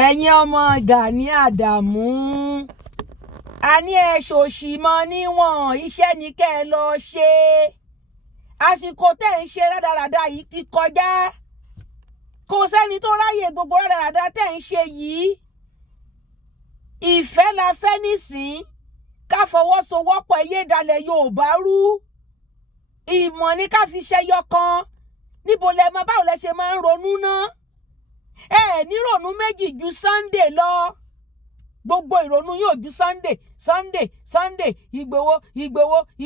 ẹ̀yin ọmọ Gani Adamu a ní ẹ ṣòṣì mọ́ níwọ̀n iṣẹ́ ní kẹ́ ẹ lọ ṣe àsìkò tẹ́ ń ṣe rádaràda yìí ti kọjá kò sẹ́ni tó ráyè gbogbo rádaràda tẹ́ ń ṣe yìí ìfẹ́ la fẹ́ nísìn ká fọwọ́sowọ́pọ̀ ẹyẹ dalẹ̀ Yorùbá rú ìmọ̀ ní ká fi ṣẹyọ kan níbo lẹ máa báwo lẹ ṣe máa ń ronú náà ní ronú méjì ju Sunday lọ gbogbo ìrònú yóò ju Sunday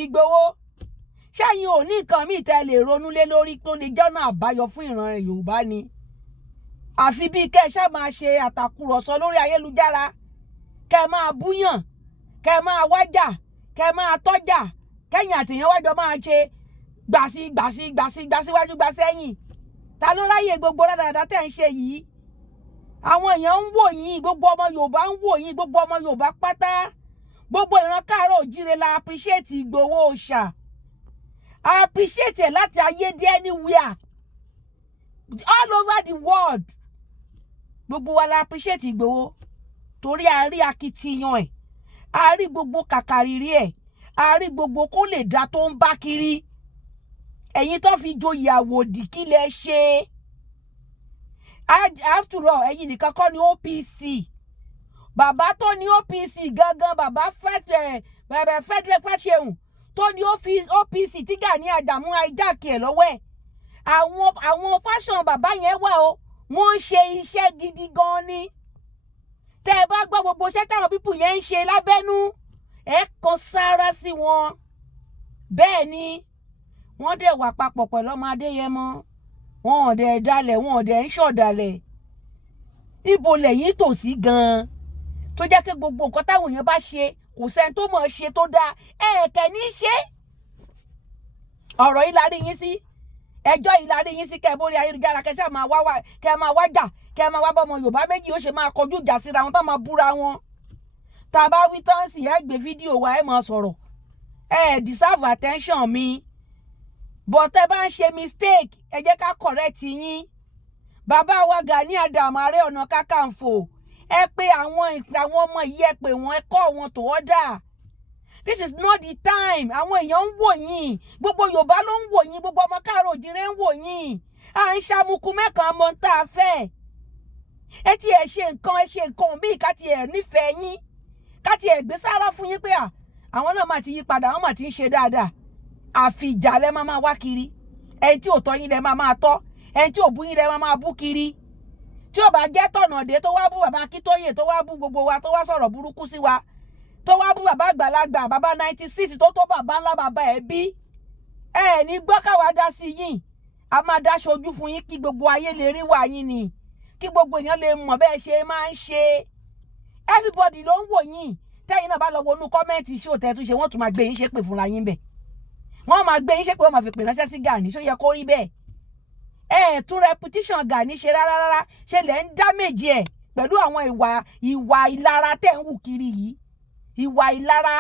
Ìgbòho ṣẹ́yìn ò ní nǹkan míì tẹ́ lè ronú lé lórí tó lè jọ́nà àbáyọ fún ìran Yorùbá ni àfi bíi kẹ́ ẹ ṣáà máa ṣe àtàkùrọ̀sọ lórí ayélujára kẹ́ ẹ máa búyàn kẹ́ ẹ máa wájà kẹ́ ẹ máa tọ́jà kẹ́yìn àtìyàn wájọ máa ṣe gbàsíwájú gbàsẹ́yìn ta ló ráyè gbogbo rádaràda tẹ́ ń ṣe yìí àwọn èèyàn ń wò yín gbogbo ọmọ Yorùbá ń wò yín gbogbo ọmọ Yorùbá pátá gbogbo ìran káàárọ̀ òjíire la appreciate Ìgbòho Òòṣà appreciate ẹ̀ láti ayé dé anywhere all over the world gbogbo wa la appreciate Ìgbòho torí a rí akitiyan ẹ̀ a rí gbogbo kàkàrírí ẹ̀ a rí gbogbo kó lè dá tó ń bá kiri ẹ̀yin tó fi joyè àwòdì kí lẹ ṣe after all ẹ̀yin nìkan kọ́ ni OPC bàbá tó ní OPC gangan bàbá Fẹ́dẹ̀rẹ̀ Fáṣẹ̀hùn tó ní OPC tí Gani Adamu ajáàkì ẹ̀ lọ́wọ́ ẹ̀ àwọn fashion bàbá yẹn wà o wọ́n ń ṣe iṣẹ́ gidi gan ni tẹ́ ẹ bá gbọ́ gbogbo iṣẹ́ táwọn pípù yẹn ń ṣe lábẹ́nú ẹ kan sára sí wọn bẹ́ẹ̀ ni wọ́n dẹ̀ wà papọ̀ pẹ̀lú ọmọ Adéyẹmọ wọn ò dẹ̀ dalẹ̀ wọn ò dẹ̀ ń ṣọ̀dàlẹ̀ ibo lẹ́yìn tòsí gan-an tó jẹ́ pé gbogbo nǹkan táwọn èèyàn bá ṣe kò sẹ́ni tó mọ̀ ṣe tó dáa ẹ̀ẹ̀kẹ́ ní í ṣe ọ̀rọ̀ yìí la rí yín sí ẹjọ́ yìí la rí yín sí kẹ́ bórí ayélujára kẹ́ ṣáà máa wájà kẹ́ máa wá bọ́mọ Yorùbá méjì ó ṣe máa kọjú ìjà síra wọn tó máa búra wọn tá a bá wí tán sí ẹ gbé fídíò wa ẹ máa sọ̀rọ̀ deserve attention mi but ẹ bá ń ṣe mistake ẹ jẹ́ ká correct yín bàbá wa Gani Adamu Ààrẹ Ọ̀nà Kakanfò ẹ pé àwọn ọmọ yìí ẹ pé wọn ẹ kọ́ wọn tó ọ̀dà this is not the time àwọn èèyàn ń wò yín gbogbo Yorùbá ló ń wò yín gbogbo ọmọ káàárọ̀ òjìrè ń wò yín à ń ṣàmùkù mẹ́kàn ọmọ tá a fẹ́ ẹ ti ẹ̀ ṣe nǹkan míì ká ti ẹ̀ nífẹ̀ẹ́ yín ká ti ẹ̀ gbé sára fún yín pé àwọn náà máa ti yí padà àwọn máa ti ń ṣe dáadáa àfi ìjà lẹ máa wá kiri ẹni tí ò tọ́ yín lẹ máa tọ́ ẹni tí ò bú yín lẹ máa bú kiri tí ò bá jẹ́ tọ̀nà dé tó wá bú bàbá Akíntóyè tó wá bú gbogbo wa tó wá sọ̀rọ̀ burúkú sí wa tó wá bú bàbá àgbàlagbà bàbá 96 tó bàbá ńlá bàbá ẹ̀ bí ní gbọ́ káwa dá sí yín a máa dá ṣojú fún yín kí gbogbo ayé lè rí wà yín ni kí gbogbo èèyàn lè mọ̀ bẹ́ẹ̀ ṣe máa ń ṣe everybody ló ń wò yín tẹ́yìn náà bá lọ wọnú kọ́mẹ́ǹtì sí òtẹ́ tó ṣe wọ́n tún máa gbé yín ṣépè fúnra yín bẹ̀ wọ́n máa gbé yín ṣépè wọ́n máa fi pè ránṣẹ́ sí Gani ṣó yẹ kó rí bẹ́ẹ̀ tún reputation Gani ṣe rárá ṣe lẹ́ ń damage ẹ̀ pẹ̀lú àwọn ìwà ìlara tẹ̀ ń wù kiri yìí ìwà ìlara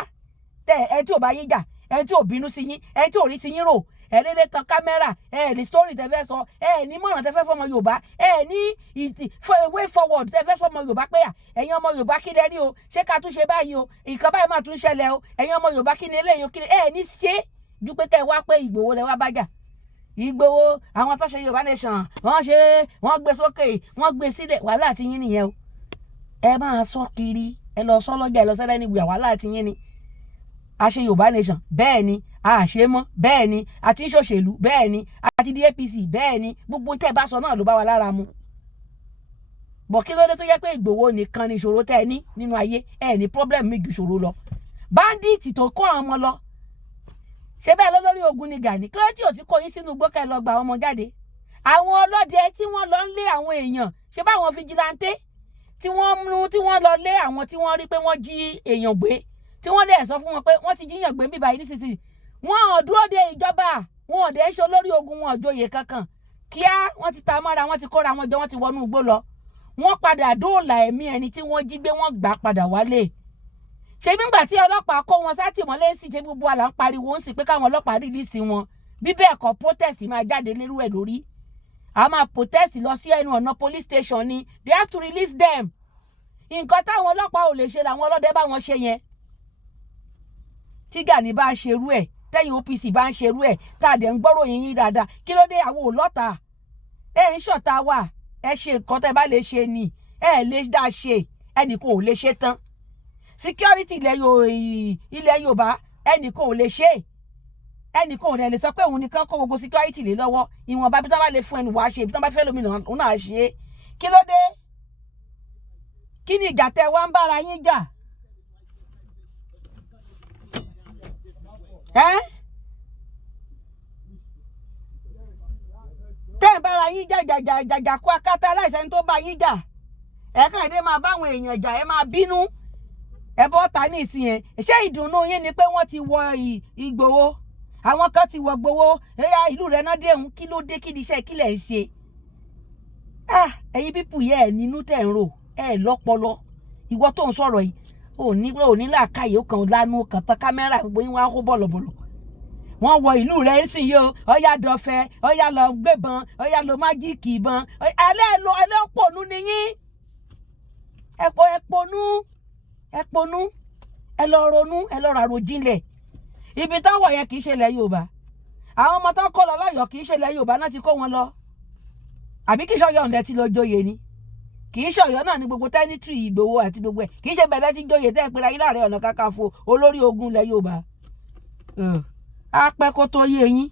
tẹ̀ ẹ tí ò bá yín jà ẹ tí ò bínú sí yín ẹ tí ò rí sí yín rò ẹ dédé tan kámẹ́rà ní story tẹ fẹ́ sọ ní mọ̀ràn tẹ fẹ́ fọmọ Yorùbá ní way forward tẹ fẹ́ fọmọ Yorùbá pé ẹ̀yin ọmọ Yorùbá kí lẹ rí o ṣé ká tún ṣe báyìí o nǹkan báyìí máa tún ṣẹlẹ̀ o ẹ̀yin ọmọ Yorùbá kí ni eléyìí o kí ni ní ṣe ju pé kẹ́ ẹ wá pé Ìgbòho lẹ wá bájà Ìgbòho àwọn tó ṣe Yorùbá nation wọ́n gbé sókè wọ́n gbé sílẹ̀ wàhálà ti yín nìyẹn o ẹ máa sọ kiri ẹ lọ sọ lọ́jà ẹ lọ sẹ́lẹ̀ níbi wàhálà ti yín ni a ṣe Yorùbá nation bẹ́ẹ̀ ni a ṣe mọ́ bẹ́ẹ̀ ni a ti ń ṣòṣèlú bẹ́ẹ̀ ni a ti di APC bẹ́ẹ̀ ni gbogbo tẹ́ ẹ bá sọ náà ló bá wa lára mu bọ̀ kí ló dé tó yẹ pé Ìgbòho nìkan ni ìṣòro tẹ́ ẹ ní nínú ayé ẹ ní problem mi ju ìṣòro lọ bandit tó kó àwọn ọmọ lọ ṣé bẹ́ẹ̀ lọ lórí ogun ni Gani kí ló tí ò ti kó yín sínú igbó kẹ́ lọ gba àwọn ọmọ jáde àwọn ọlọ́dẹ tí wọ́n lọ ń lé àwọn èèyàn ṣé báwọn fijilantè tí wọ́n lọ lé àwọn tí wọ́n rí pé wọ́n jí èèyàn gbé tí wọ́n dẹ̀ sọ fún wọn pé wọ́n ti jíyàn gbé bíbá yìí nísinsìnyí wọn ò dúró de ìjọba wọn ò dẹ̀ ṣe olórí ogun wọn ò joyè kankan kíá wọ́n ti ta mọ́ra wọ́n ti kóra wọn jọ wọ́n ti wọnú igbó lọ wọ́n padà dóòlà ẹ̀mí ẹni tí wọ́n jí gbé wọ́n gbà padà wálé ṣe nígbà tí ọlọ́pàá kó wọn sátìmọ́lé sí ṣe gbogbo àlà ń pariwo ń sì pé káwọn ọlọ́pàá rìlíìsì wọn bí bẹ́ẹ̀ kọ́ protest máa jáde lérú ẹ̀ lórí a máa protest lọ sí ẹnu ọ̀nà police station ni they have to release them nǹkan táwọn ọlọ́pàá ò lè ṣe làwọn ọlọ́dẹ bá wọn ṣe yẹn. tí Gani bá ṣerú ẹ̀ tẹ́yìn OPC bá ń ṣerú ẹ̀ tá a dẹ̀ ń gbọ́rọ̀ yín dáadáa kí ló dé àwọn òlọ́ta ń ṣọ̀tá wà ẹ ṣe nǹkan tẹ́ bá lè ṣe ni ẹ lè dá ṣe ẹnìkan ò lè ṣe tán security ilẹ̀ Yorùbá ẹnìkan ò lè ṣe ẹnìkan ò lè sọ pé òun nìkan kó gbogbo security lé lọ́wọ́ ìwọ̀nba bí tó bá lè fún ẹnu wàá ṣe bí tó bá fẹ́ lómìnira òun náà ṣe é kí ló dé kí ni ìjà tẹ́ wá ń bára yín jà tẹ́ ẹ̀ bára yín jà kó akátá aláìsẹ́ni tó bá yín jà kàn èdè máa báwọn èèyàn jà ẹ máa bínú ẹ bọ́ ta ní ìsìn yẹn ṣé ìdùnnú yín ni pé wọ́n ti wọ Ìgbòho àwọn kan ti wọ Ìgbòho ẹ̀yà ìlú rẹ̀ náà déhùn kí ló dé kí ni iṣẹ́ kílẹ̀ ń ṣe ẹ̀yin pípù yẹ ẹ̀ nínú tẹ̀ ń rò ẹ̀ lọ́pọlọ ìwọ tó ń sọ̀rọ̀ yìí ò ní làákàyè kan lánàá kan tán kámẹ́rà gbogbo yín wá kó bọ̀lọ̀bọ̀lọ̀ wọ́n wọ ìlú rẹ̀ ń sìn yìí o ọ̀yà dọ̀fẹ́ ọ̀yà lọ gbébọn ọ̀yà lọ májíìkì ìbọn alẹ́ òpònú ni yín ẹ̀pọ̀nú ẹ lọ ronú ẹ lọ ràrò jinlẹ̀ ibi táwọn yẹn kì í ṣe ilẹ̀ Yorùbá àwọn ọmọ tó kọ́ lọ lọ́yọ̀ọ́ kì í ṣe ilẹ̀ Yorùbá náà ti kó wọn lọ àbí kì í ṣọ̀yọ́ ǹdẹ tí lọ joyè ni kì í ṣọ̀yọ́ náà ní gbogbo tẹ́nítírì Ìgbòho àti gbogbo ẹ̀ kì í ṣe bẹ̀lẹ́ tí joyè tẹ́ ẹ̀ pé láyé Ààrẹ Ọ̀nà Kakanfò olórí ogun ilẹ̀ Yorùbá apẹ́ kó tó yé yín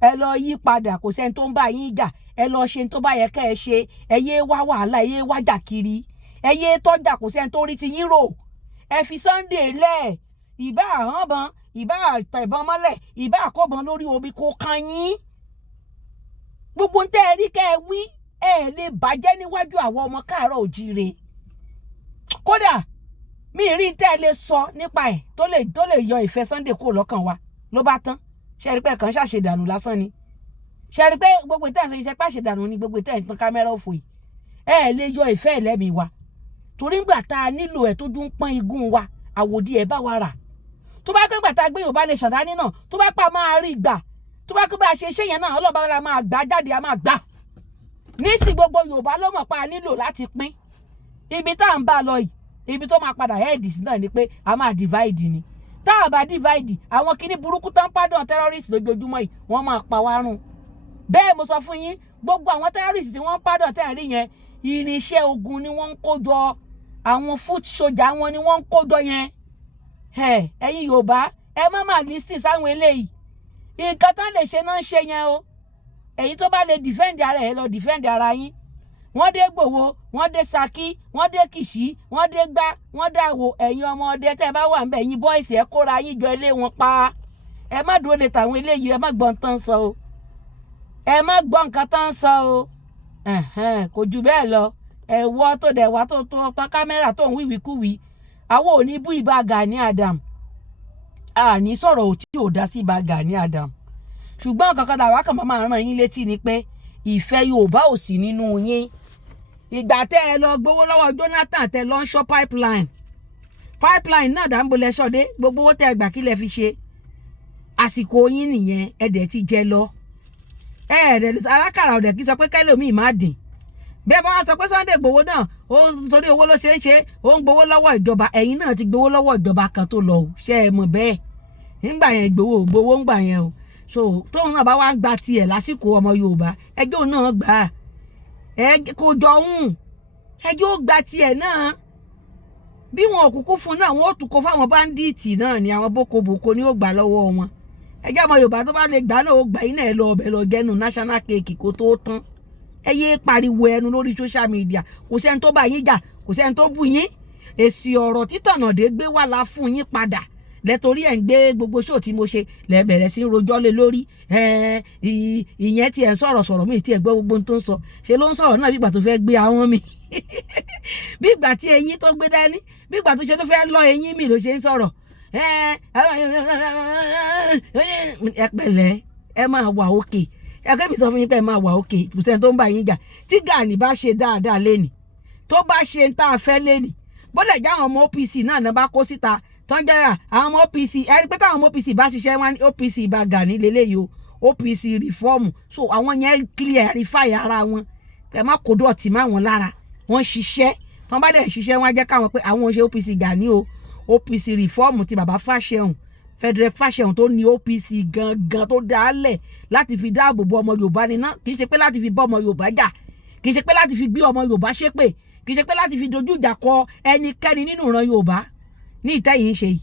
ẹ lọ yí padà kò sẹ́ni tó ń bá yín jà ẹ lọ ṣe tó bá yẹ kẹ́ ẹ ṣe ẹ yé wá wàhálà ẹ yé wájà kiri ẹ yé tọ́jà kò sẹ́ni tó rí ti yín rò ẹ fi Sunday lẹ̀ ìbá àhánbọn ìbá àtẹ̀bọn mọ́lẹ̀ ìbá àkọ́bọn lórí omi kò kan yín gbogbo tẹ́ ẹ rí kẹ́ ẹ wí ẹ lè bàjẹ́ níwájú àwọn ọmọ káàárọ̀ òjíire kódà mi rí tẹ́ ẹ lè sọ nípa ẹ̀ tó lè yọ ìfẹ́ Sunday kúrò lọ́kàn wa ló bá tán ṣe rí pé kàn ṣàṣedànù lásán ni ṣe rí pé gbogbo ìtẹ́ ìṣe iṣẹ́ pàṣedànù ni gbogbo ìtẹ́ ìtàn kámẹ́rà òfò yìí ẹ lè yọ ìfẹ́ ẹlẹ́mìí wa torí ńgbà tá a nílò ẹ̀ tó dún pọ́n igun wa àwòdì ẹ̀ bá wa rà tó bá gbé gbàtà gbé Yorùbá Nation dání náà tó bá pa máa rí gbà tó bá gbé bá a ṣe iṣẹ́ yẹn náà ọlọ́ba la máa gbà jáde a máa gbà nísì gbogbo Yorùbá ló mọ̀ pa a nílò láti pín ibi tá à ń bá lọ yìí ibi tó máa padà hẹ́ẹ̀dì sí náà ni pé a máa divide ni tá a bá divide àwọn kinní burúkú tán pardon terrorist lójoojúmọ́ yìí wọ́n máa pa wá run bẹ́ẹ̀ mo sọ fún yín gbogbo àwọn terrorist tí wọ́n pardon tẹ̀ rí yẹn irinṣẹ́ ogun ni wọ́n ń kó jọ àwọn foot soldier wọn ni wọ́n ń kó jọ yẹn ẹ̀yin Yorùbá ẹ má máa listen sáwọn eléyìí nǹkan tán lè ṣe náà ń ṣe yẹn o èyí tó bá lè defend ara ẹ lọ defend ara yín wọ́n dé Gbòho wọ́n dé Ṣakí wọ́n dé Kìṣí wọ́n dé Gbá wọ́n dàwó ẹ̀yin ọmọ ọdẹ tẹ́ bá wà ńbẹ̀ yín boys ẹ kóra yín jọ ilé wọn pa ẹ má dúró de tàwọn eléyìí ẹ má gbọ́ nǹkan sọ o ẹ má gbọ́ nǹkan tán sọ o kò jù bẹ́ẹ̀ lọ ẹ wọ́ tó dẹ̀ wá tó tán kámẹ́rà tó ń wíwíkúwí àwọn ò ní bú ìbá Gani Adams àní sọ̀rọ̀ ò tí ò dá sí ìbá Gani Adams ṣùgbọ́n kankan làwa kan máa rán yín létí ni pé ìfẹ́ Yorùbá ò sí nínú yín ìgbà tẹ́ ẹ lọ gbowó lọ́wọ́ Jonathan tẹ́ lọ ń ṣọ́ pipeline náà dàmbò lẹ́sọ̀dé gbogbo owó tẹ́ ẹ gbà kí lẹ fi ṣe àsìkò yín nìyẹn ẹ dẹ̀ ti jẹ lọ alákàrà ọ̀dẹ̀ kí sọ pé kẹ́lòmíì má dín bẹ́ẹ̀ bá wá sọ pé Sunday Igboho náà ó torí owó ló ṣe ń ṣe ó ń gbowó lọ́wọ́ ìjọba ẹ̀yin náà ti gbowó lọ́wọ́ ìjọba kan tó lọ ṣe é mọ̀ bẹ́ẹ̀ nígbà yẹn gbowó ń gbà yẹn o so tóun náà bá wá ń gba tiẹ̀ lásìkò ọmọ Yorùbá ẹjọ́ náà gbà á kò jọ ẹjọ́ gba tiẹ̀ náà bí wọn ò kúkú fún náà wọn ò tún kó fáwọn báńdíìtì náà ni àwọn bókobòko ni ó gbà lọ́wọ́ wọn ẹjọ́ ọmọ Yorùbá tó bá lè gbà náà ó gbà yín náà lọ ọbẹ̀ lọ jẹ́nu national cake kó tó tán ẹ yé pariwo ẹnu lórí social media kò sẹ́ni tó bá yín jà kò sẹ́ni tó bú yín èsì ọ̀rọ̀ títànàdé gbé wà lá fún yín padà lẹ́torí ẹ̀ ń gbé gbogbo ṣó tí mo ṣe lẹ́ bẹ̀rẹ̀ sí rojọ́ lé lórí ìyẹn tí ẹ̀ ń sọ̀rọ̀ mi tí ẹ̀ gbọ́ gbogbo tó ń sọ ṣe ló ń sọ̀rọ̀ náà bí ìgbà tó fẹ́ gbé àwọn mi bí ìgbà tí eyín tó gbé dání bí ìgbà tó ṣe tó fẹ́ lọ eyín mi ló ṣe ń sọ̀rọ̀ ẹ pẹ̀lẹ́ ẹ máa wà òkè ẹgbẹ́ mi sọ fún yín pé ẹ máa wà òkè ìpùsẹ̀ tó ń bá yín jà tí Gani bá ṣe dáadáa lénìí tó bá ṣe ń tá a fẹ́ lénìí bọ́dẹ̀ já àwọn ọmọ OPC náà bá kó síta tọ́jọ́ra àwọn ọmọ OPC ẹni pé táwọn ọmọ OPC bá ṣiṣẹ́ wọn ní OPC bá Gani lélẹ́yìí o OPC rìfọ́ọ̀mù so àwọn yẹn clarify ara wọn kẹ má kó dọ̀tí má wọn lára wọ́n ṣiṣẹ́ tán bá dẹ̀ ṣiṣẹ́ wọn á jẹ́ káwọn pé àwọn ò ṣe OPC Gani o OPC reform ti bàbá Fáṣẹ̀hùn Federal Fáṣẹ̀hùn tó ní OPC gangan tó dálẹ̀ láti fi dáàbò bo ọmọ Yorùbá níná kì í ṣe pé láti fi bọ́ ọmọ Yorùbá jà kì í ṣe pé láti fi gbé ọmọ Yorùbá ṣépè kì í ṣe pé láti fi dojú ìjà kọ ẹnikẹ́ni nínú ìran Yorùbá ní ìtẹ́yìn ṣe yìí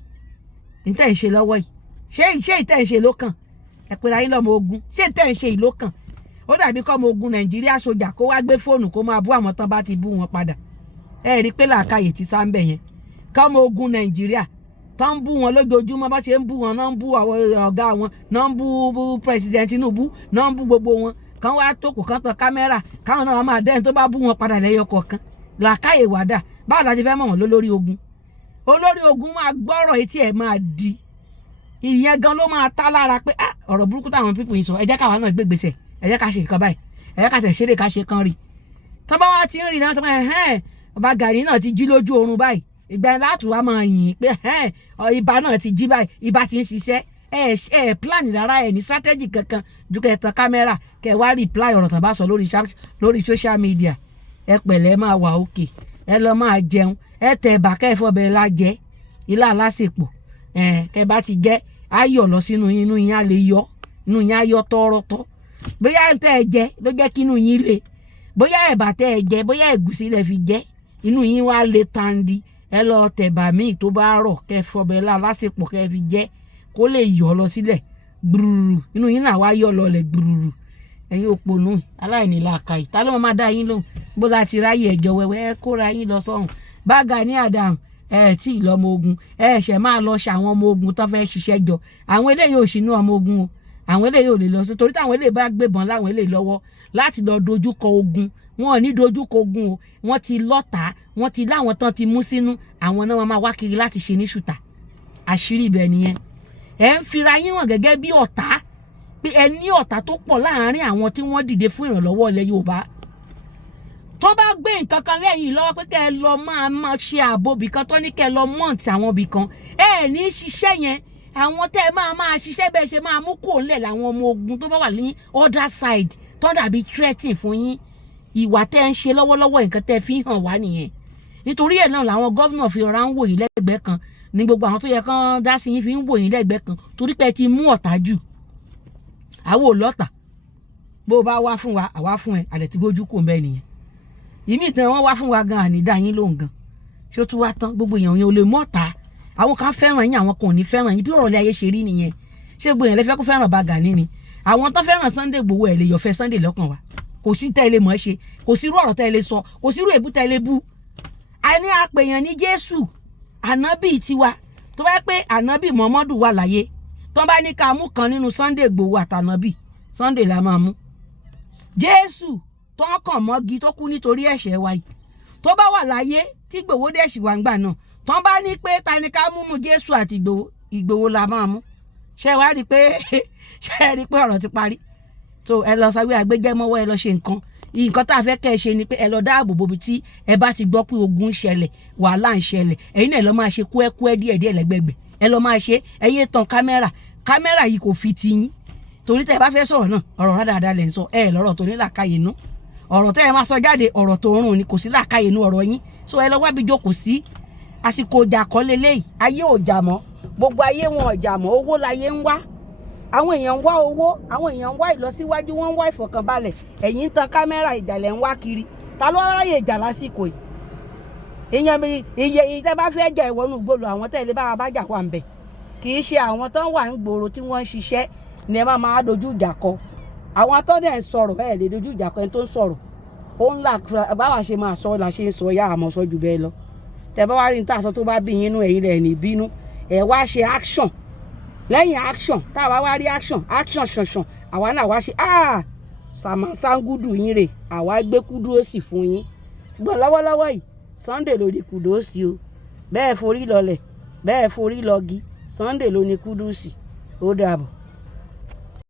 ìtẹ́yìn ṣe lọ́wọ́ yìí ṣé ìtẹ́yìn ṣe ló kàn ẹ pera yín lọ́mọ ogun ṣé ìtẹ́yìn ṣe yìí ló kàn ó dàbí kọ́ ọmọ ogun Nàìjíríà sójà kó wá gbé fóònù kó máa bú àwọn tán bá ti bú wọn padà ẹ rí pé làákàyè ti sá ń bẹ̀ yẹn kọ́ ọmọ ogun Nàìjíríà tó ń bú wọn lójoojúmọ́ bá ṣe ń bú wọn náà ń bú àwọn ọ̀gá wọn náà ń bú president Tinubu náà ń bú gbogbo wọn kan wá tókù kan tan kámẹ́rà káwọn náà máa dẹ́yìn tó bá bú wọn padà lẹ́yọ kọ̀ọ̀kan làákàyè wàdà báwo la ti fẹ́ mọ̀ wọ́n lólórí ogun olórí ogun máa gbọ́rọ̀ etí ẹ̀ máa di ìyẹn gan ló máa tá lára pé ọ̀rọ̀ burúkú táwọn pípò yìí sọ ẹ jẹ́ káwa náà gbégbèsè ẹ jẹ́ ká ṣe nǹkan báyìí ẹ jẹ́ ká tẹ̀ ṣeré ká ṣe kan rí tó bá wá ti ń rí náà tó bá ọba Gani náà ti jí lójú oorun báyìí ìgbà yẹn láti wá máa yìn pé ibà náà ti jí báyìí ibà ti ń ṣiṣẹ́ ẹ plan rárá ẹ ní strategy kankan ju kẹ́ tan kámẹ́rà kẹ́ wá reply ọ̀rọ̀ tán bá sọ lórí social media ẹ pẹ̀lẹ́ máa wà òkè ẹ lọ máa jẹun ẹ tẹ ẹ̀bà kẹ́ ẹ fọbẹ̀ la jẹ ilá alásèpọ̀ kẹ́ bá ti jẹ ayọ̀ lọ sínú yín inú yín á lè yọ inú yín á yọ tọ́rọ́tọ́ bóyá tẹ́ ẹ jẹ ló jẹ́ kí inú yín le bóyá ẹ̀bà tẹ́ ẹ jẹ bóyá ẹ̀gúsí lẹ fi jẹ inú yín wá le tandi ẹ lọ tẹ̀bà míì tó bá rọ̀ kẹ́ fọbẹ̀ la lásèpọ̀ kẹ́ fi jẹ kó lè yọ lọ sílẹ̀ gbùrùrù inú yín náà wá yọ lọlẹ̀ gbùrùrù ẹ̀yin òpònú aláìní làákàyè ta ló máa dá yín lóhùn bó la ti ráyè ẹjọ́ wẹ́wẹ́ ẹ kóra yín lọ sọ́hùn bá Gani Adams ẹ tí ì lọ́mọ ogun ẹ ṣẹ̀ máa lọ ṣe àwọn ọmọ ogun tó fẹ́ ṣiṣẹ́ jọ àwọn eléyìí ò sínú ọmọ ogun o àwọn eléyìí ò lè lọ torí táwọn eléyìí bá gbébọn láwọn eléyìí lọ́wọ́ láti lọ dojúkọ ogun wọn ò ní dojúkọ ogun o wọn ti lọ́tà wọn ti láwọn tán ti mú sínú àwọn náà wọn máa wá kiri láti ṣe ní ṣùtà àṣírí ibẹ̀ nìyẹn ẹ ń fira yín hàn gẹ́gẹ́ bí ọ̀tá pé ẹ ní ọ̀tá tó pọ̀ láàárín àwọn tí wọ́n dìde fún ìrànlọ́wọ́ ilẹ̀ Yorùbá tó bá gbé nǹkan kan lẹ́yìn lọ́wọ́ pé kẹ́ ẹ lọ máa ṣe ààbò bìkan tó ní kẹ́ ẹ lọ mọ́ǹtì àwọn bìkan ẹ ní ṣiṣẹ́ yẹn àwọn tẹ́ ẹ máa ṣiṣẹ́ bẹ́ẹ̀ ṣe máa mú kò ńlẹ̀ làwọn ọmọ ogun tó bá wà ní other side tó dàbí threatening fún yín ìwà tẹ́ ẹ ń ṣe lọ́wọ́lọ́wọ́ nǹkan tẹ́ ẹ fi hàn wá nìyẹn nítorí ẹ̀ náà làwọn gọ́vnà fi ọ̀rá ń wò yín lẹ́gbẹ̀ẹ́ kan ní gbogbo àwọn tó yẹ kán dá sí yín fi ń wò yín lẹ́gbẹ̀ẹ́ kan torí pé ẹ ti mú ọ̀tá jù àwọn olọ́tà bó o bá wá fún wa àwa fún ẹ àdẹ̀ tí gbójú kò ń bẹ́ẹ̀ nìyẹn ìmí ìtàn wọn wá fún wa gan àní dá yín lóhùn gan ṣé ó tún wá tán gbogbo èèyàn yẹn ò lè mọ́ta àwọn kan fẹ́ràn yín àwọn kan ò ní fẹ́ràn yín bí ọ̀rọ̀ ilé ayé ṣe rí nìyẹn ṣé gbogbo èèyàn lè fẹ́ kó fẹ́ràn bá Gani ni àwọn tó fẹ́ràn Sunday Igboho ẹ̀ lè yọ̀fẹ́ Sunday lọ́kàn wa kò sí tẹ́ ẹ lè mọ̀ ṣe kò sí irú ọ̀rọ̀ tẹ́ ẹ lè sọ kò sí irú èbú tẹ́ ẹ lè bú àní àpèyàn ní Jésù ànábì tiwa tó bá pé ànábì Muhammadu wà láyé tó bá ní ká mú kan nínú Sunday Igboho àtànábì Sunday la máa mú Jésù tó ń kàn mọ́gi tó kú nítorí ẹ̀ṣẹ̀ wa yìí tó bá wà láyé tí Igboho dẹ̀ sì wà ń gbà náà tó bá ní pé ta ni ká múnú Jésù àti Igboho la máa mú ṣe wá rí pé ọ̀rọ̀ ti parí so ẹ lọ sáwé àgbéjẹmọ́wọ́ ẹ lọ ṣe nǹkan tá a fẹ́ kẹ́ ẹ ṣe ni pé ẹ lọ dáàbò bobi tí ẹ bá ti gbọ́ pé ogun ń ṣẹlẹ̀ wàhálà ń ṣẹlẹ̀ ẹ̀yin náà ẹ lọ máa ṣe kúẹ́kúẹ́ díẹ̀díẹ̀ lẹ́gbẹ̀gbẹ̀ ẹ lọ máa ṣe ẹ yé tan kámẹ́rà yìí kò fi ti yín torí tẹ́ ẹ bá fẹ́ sọ̀rọ̀ náà ọ̀rọ̀ rádaràda lẹ̀ ń sọ ẹ lọ́rọ̀ tó ní làákàyè nú ọ̀rọ̀ tẹ́ ẹ máa sọ jáde ọ̀rọ̀ tó rùn ni kò sí làákàyè nú ọ̀rọ̀ yín so ẹ lọ wábi jókòó sí àsìkò ọjà kọ́ lélẹ́yìí ayé ò jà mọ́ gbogbo ayé wọn ò jà mọ́ owó láyé ń wá àwọn èèyàn ń wá owó àwọn èèyàn ń wá ìlọsíwájú wọn ń wá ìfọ̀kànbalẹ̀ ẹ̀yin ń tan kámẹ́rà ìjàlẹ̀ ń wá kiri ta ló ráyè ìjà lásìkò yìí èèyàn mi iye tẹ́ bá fẹ́ jà ìwọ́nú gbòòlò àwọn tẹ́lẹ̀ bá wa bá jà wà ń bẹ̀ kì í ṣe àwọn tó ń wà ń gbòòrò tí wọ́n ń ṣiṣẹ́ ni ẹ máa dojú ìjà kọ àwọn tó dẹ̀ ń sọ̀rọ̀ ẹ̀ lè dojú ìjà kọ ẹni tó ń sọ̀rọ̀ ó ń là báwa ṣe máa sọ la ṣe ń sọ yá àmọ́ sọ jù bẹ́ẹ̀ lọ tẹ́ bá wá rí ní tàṣọ tó bá bí yín nú ẹ̀yin rẹ̀ ní bínú ẹ̀ wá ṣe action lẹ́yìn action táwa wá rí action ṣanṣan àwa náà wá ṣe sàmàsángúdù yín rè àwa gbé kúdóòsì fún yín gbọ́n lọ́wọ́lọ́wọ́ yìí Sunday ló ní kúdóòsì o bẹ́ẹ̀ forí lọlẹ̀ bẹ́ẹ̀ forí lọ́gi Sunday ló ní kúdóòsì ó dàbọ̀.